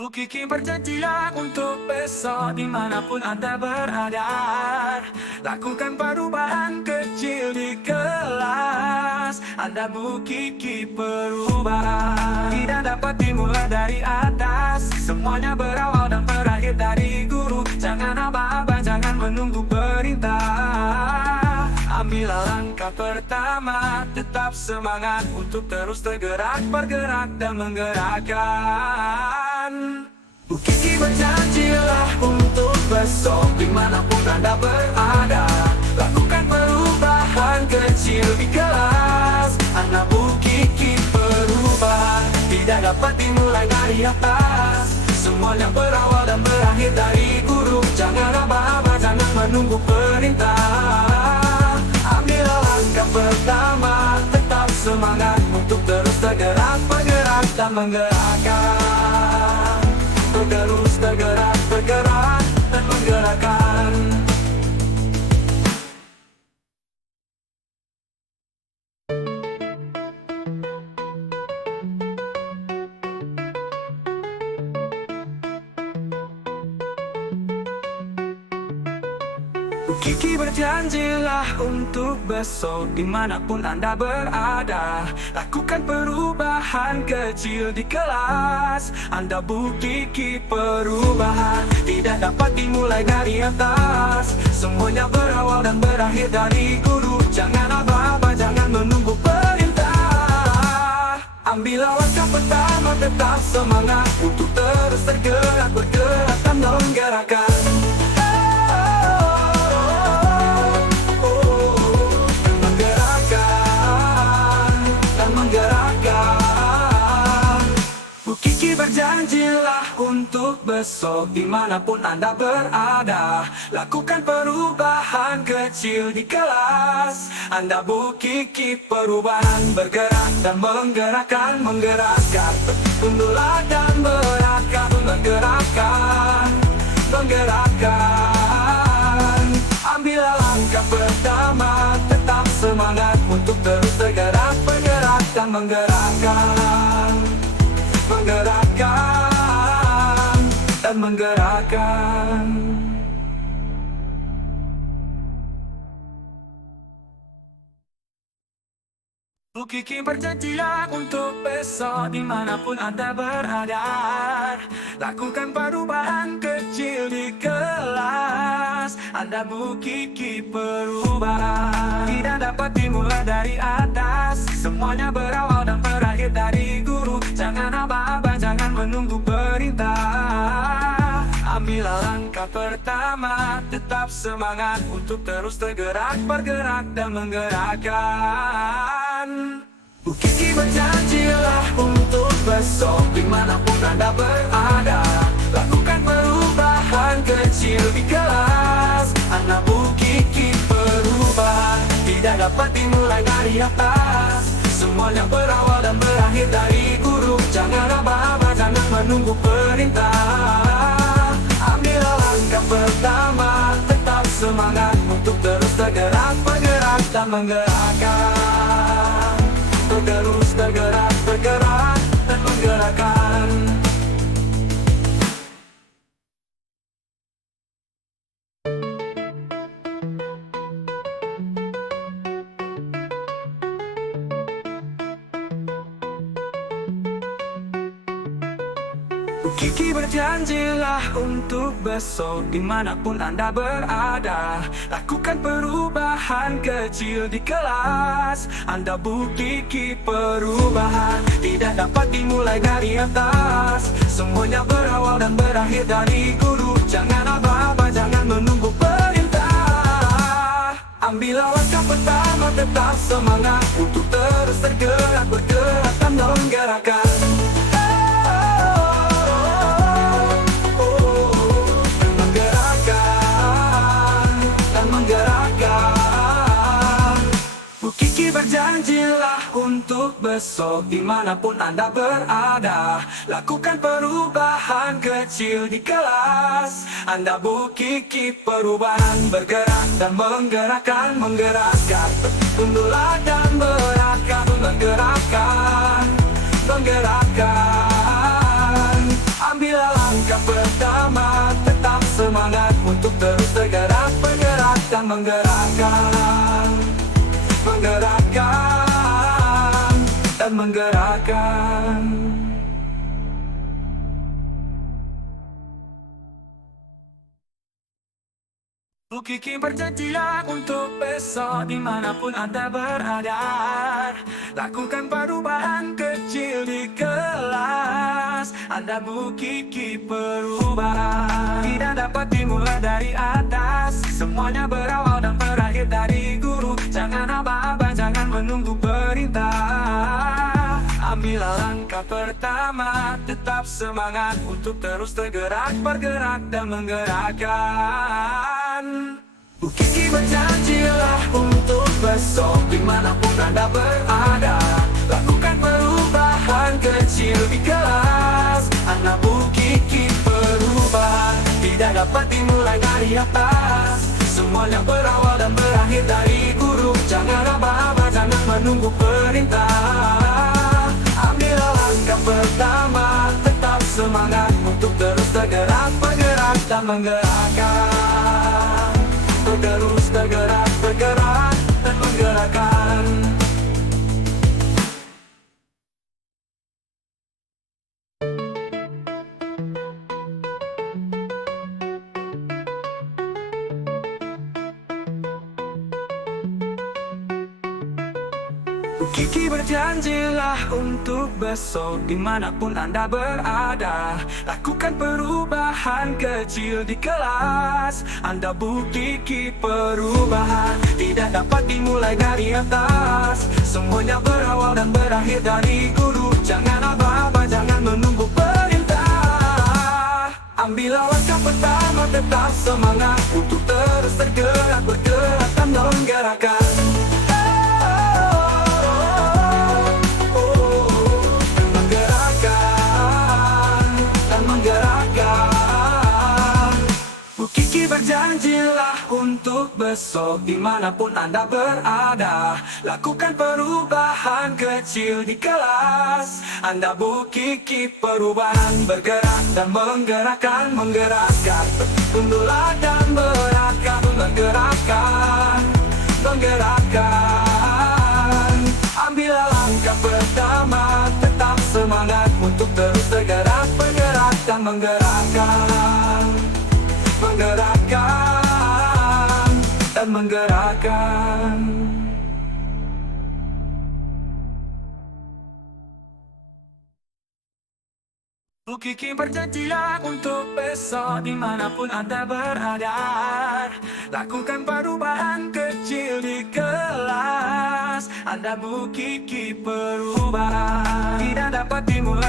Bu Kiki berjanjilah untuk besok dimanapun Anda berada. Lakukan perubahan kecil di kelas. Anda Bu Kiki perubahan tidak dapat dimulai dari atas. Semuanya berawal dan berakhir dari guru. Jangan aba-aba, jangan menunggu perintah. Ambillah langkah pertama, tetap semangat untuk terus tergerak, bergerak dan menggerakkan. Bu Kiki berjanjilah untuk besok dimanapun Anda berada. Lakukan perubahan kecil di kelas. Anak Bu Kiki perubahan tidak dapat dimulai dari atas. Semuanya berawal dan berakhir dari guru. Jangan aba-aba, jangan menunggu perintah. Ambillah langkah pertama, tetap semangat untuk terus tergerak, bergerak dan menggerakkan. Terus tergerak, bergerak dan menggerakkan. Bu Kiki berjanjilah untuk besok dimanapun Anda berada. Lakukan perubahan kecil di kelas. Anda Bu Kiki perubahan tidak dapat dimulai dari atas. Semuanya berawal dan berakhir dari guru. Jangan aba-aba, jangan menunggu perintah. Ambillah langkah pertama, tetap semangat untuk terus tergerak, bergerak dan menggerakkan. Berjanjilah untuk besok dimanapun Anda berada. Lakukan perubahan kecil di kelas. Anda Bu Kiki perubahan, bergerak dan menggerakkan, menggerakkan. Tunduklah dan berakar, menggerakkan, menggerakkan. Ambillah langkah pertama, tetap semangat untuk terus tergerak, bergerak dan menggerakkan. Menggerakkan dan menggerakkan. Bu Kiki berjanjilah untuk besok dimanapun Anda berada. Lakukan perubahan kecil di kelas. Anda Bu Kiki perubahan tidak dapat dimulai dari atas. Semuanya berawal dan berakhir dari guru. Jangan aba-aba, jangan menunggu perintah. Ambillah langkah pertama, tetap semangat untuk terus tergerak, bergerak dan menggerakkan. Bu Kiki berjanjilah untuk besok dimanapun Anda berada. Lakukan perubahan kecil di kelas. Anak Bu Kiki perubahan tidak dapat dimulai dari atas. Semuanya berawal dan berakhir dari guru. Jangan aba-aba, jangan menunggu perintah. Ambillah langkah pertama, tetap semangat untuk terus tergerak, bergerak dan menggerakkan. Terus tergerak, bergerak dan menggerakkan. Bu Kiki berjanjilah untuk besok dimanapun Anda berada. Lakukan perubahan kecil di kelas. Anda Bu Kiki perubahan tidak dapat dimulai dari atas. Semuanya berawal dan berakhir dari guru. Jangan aba-aba, jangan menunggu perintah. Ambillah langkah pertama, tetap semangat untuk terus tergerak, bergerak dan menggerakkan. Berjanjilah untuk besok dimanapun Anda berada. Lakukan perubahan kecil di kelas. Anda Bu Kiki perubahan, bergerak dan menggerakkan, menggerakkan. Tunduklah dan berakar, menggerakkan, menggerakkan. Ambillah langkah pertama, tetap semangat untuk terus bergerak, bergerak dan menggerakkan, menggerakkan dan menggerakkan. Bu Kiki berjanjilah untuk besok dimanapun Anda berada. Lakukan perubahan kecil di kelas. Anda Bu Kiki perubahan tidak dapat dimulai dari atas. Semuanya berawal dan berakhir dari guru. Jangan aba-aba, jangan menunggu perintah. Ambillah langkah pertama, tetap semangat untuk terus tergerak, bergerak dan menggerakkan. Bu Kiki berjanjilah untuk besok dimanapun Anda berada. Lakukan perubahan kecil di kelas. Anak Bu Kiki perubahan tidak dapat dimulai dari atas. Semuanya berawal dan berakhir dari guru. Jangan aba-aba, jangan menunggu perintah. Ambillah langkah pertama, tetap semangat untuk terus tergerak, bergerak dan menggerakkan. Terus tergerak, bergerak dan menggerakkan. Bu Kiki berjanjilah untuk besok dimanapun Anda berada. Lakukan perubahan kecil di kelas. Anda Bu Kiki perubahan tidak dapat dimulai dari atas. Semuanya berawal dan berakhir dari guru. Jangan aba-aba, jangan menunggu perintah. Ambillah langkah pertama, tetap semangat untuk terus tergerak, bergerak dan menggerakkan. Berjanjilah untuk besok dimanapun Anda berada. Lakukan perubahan kecil di kelas. Anda Bu Kiki perubahan, bergerak dan menggerakkan, menggerakkan. Tunduklah dan bergerakkan, menggerakkan, menggerakkan. Ambillah langkah pertama, tetap semangat untuk terus bergerak, bergerak dan menggerakkan, menggerakkan dan menggerakkan. Bu Kiki berjanjilah untuk besok dimanapun Anda berada. Lakukan perubahan kecil di kelas. Anda Bu Kiki perubahan tidak dapat dimulai